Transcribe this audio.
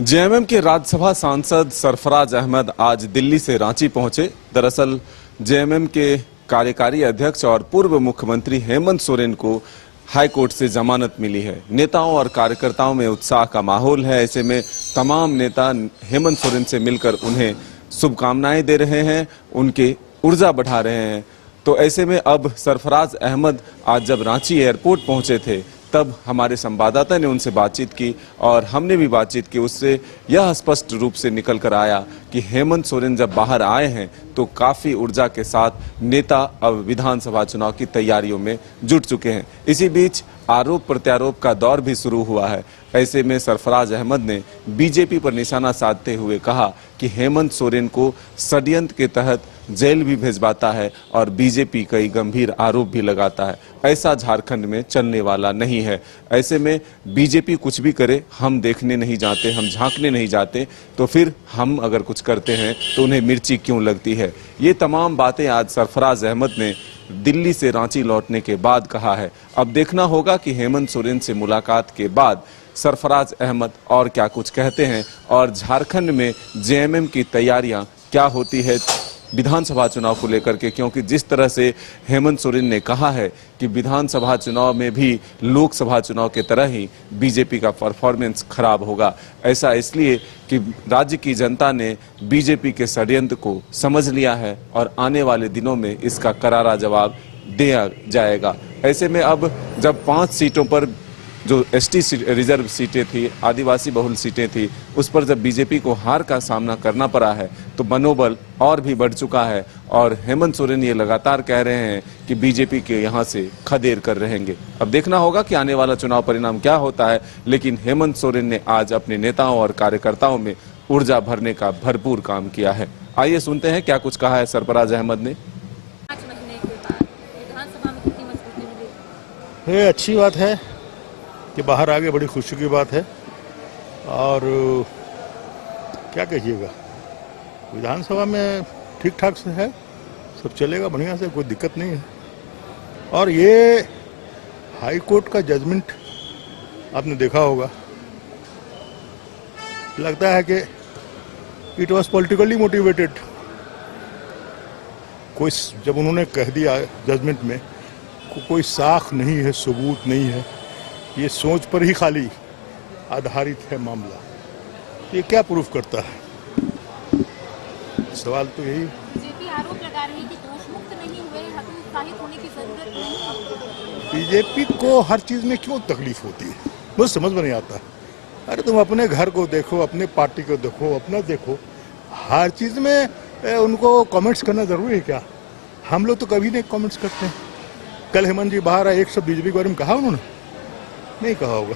JMM के राज्यसभा सांसद सरफराज अहमद आज दिल्ली से रांची पहुंचे। दरअसल जेएमएम के कार्यकारी अध्यक्ष और पूर्व मुख्यमंत्री हेमंत सोरेन को हाईकोर्ट से जमानत मिली है। नेताओं और कार्यकर्ताओं में उत्साह का माहौल है। ऐसे में तमाम नेता हेमंत सोरेन से मिलकर उन्हें शुभकामनाएं दे रहे हैं, उनके ऊर्जा बढ़ा रहे हैं। तो ऐसे में अब सरफराज अहमद आज जब रांची एयरपोर्ट पहुंचे थे तब हमारे संवाददाता ने उनसे बातचीत की और हमने भी बातचीत की। उससे यह स्पष्ट रूप से निकल कर आया कि हेमंत सोरेन जब बाहर आए हैं तो काफी ऊर्जा के साथ नेता अब विधानसभा चुनाव की तैयारियों में जुट चुके हैं। इसी बीच आरोप प्रत्यारोप का दौर भी शुरू हुआ है। ऐसे में सरफराज अहमद ने बीजेपी पर निशाना साधते हुए कहा कि हेमंत सोरेन को षड्यंत्र के तहत जेल भी भेजवाता है और बीजेपी कई गंभीर आरोप भी लगाता है। ऐसा झारखंड में चलने वाला नहीं है। ऐसे में बीजेपी कुछ भी करे हम देखने नहीं जाते, हम झांकने नहीं जाते, तो फिर हम अगर कुछ करते हैं तो उन्हें मिर्ची क्यों लगती है। ये तमाम बातें आज सरफराज अहमद ने दिल्ली से रांची लौटने के बाद कहा है। अब देखना होगा कि हेमंत सोरेन से मुलाकात के बाद सरफराज अहमद और क्या कुछ कहते हैं और झारखंड में जेएमएम की तैयारियां क्या होती है विधानसभा चुनाव को लेकर के, क्योंकि जिस तरह से हेमंत सोरेन ने कहा है कि विधानसभा चुनाव में भी लोकसभा चुनाव के तरह ही बीजेपी का परफॉर्मेंस खराब होगा। ऐसा इसलिए कि राज्य की जनता ने बीजेपी के षड्यंत्र को समझ लिया है और आने वाले दिनों में इसका करारा जवाब दिया जाएगा। ऐसे में अब जब 5 सीटों पर जो एसटी रिजर्व सीटें थी, आदिवासी बहुल सीटें थी, उस पर जब बीजेपी को हार का सामना करना पड़ा है तो मनोबल और भी बढ़ चुका है और हेमंत सोरेन ये लगातार कह रहे हैं कि बीजेपी के यहाँ से खदेड़ कर रहेंगे। अब देखना होगा कि आने वाला चुनाव परिणाम क्या होता है, लेकिन हेमंत सोरेन ने आज अपने नेताओं और कार्यकर्ताओं में ऊर्जा भरने का भरपूर काम किया है। आइए सुनते हैं क्या कुछ कहा है सरफराज अहमद ने। 5 महीने के बाद विधानसभा में कितनी मजबूती मिली? ये अच्छी बात है कि बाहर आगे, बड़ी खुशी की बात है। और क्या कहिएगा, विधानसभा में ठीक ठाक से है, सब चलेगा बढ़िया से, कोई दिक्कत नहीं है। और ये हाई कोर्ट का जजमेंट आपने देखा होगा, लगता है कि इट वाज पॉलिटिकली मोटिवेटेड। कोई जब उन्होंने कह दिया जजमेंट में कोई साख नहीं है, सबूत नहीं है, ये सोच पर ही खाली आधारित है मामला, ये क्या प्रूफ करता है? सवाल तो यही। बीजेपी आरोप लगा रही है कि दोष मुक्त नहीं हुए, हतोत्साहित होने की जरूरत नहीं। बीजेपी को हर चीज में क्यों तकलीफ होती है, मुझे समझ में नहीं आता। अरे तुम अपने घर को देखो, अपने पार्टी को देखो, अपना देखो, हर चीज में उनको कमेंट्स करना जरूरी है क्या? हम लोग तो कभी नहीं कमेंट्स करते हैं। कल हेमंत जी बाहर आए, एक शब्द बीजेपी के बारे में कहा उन्होंने? नहीं कहा होगा।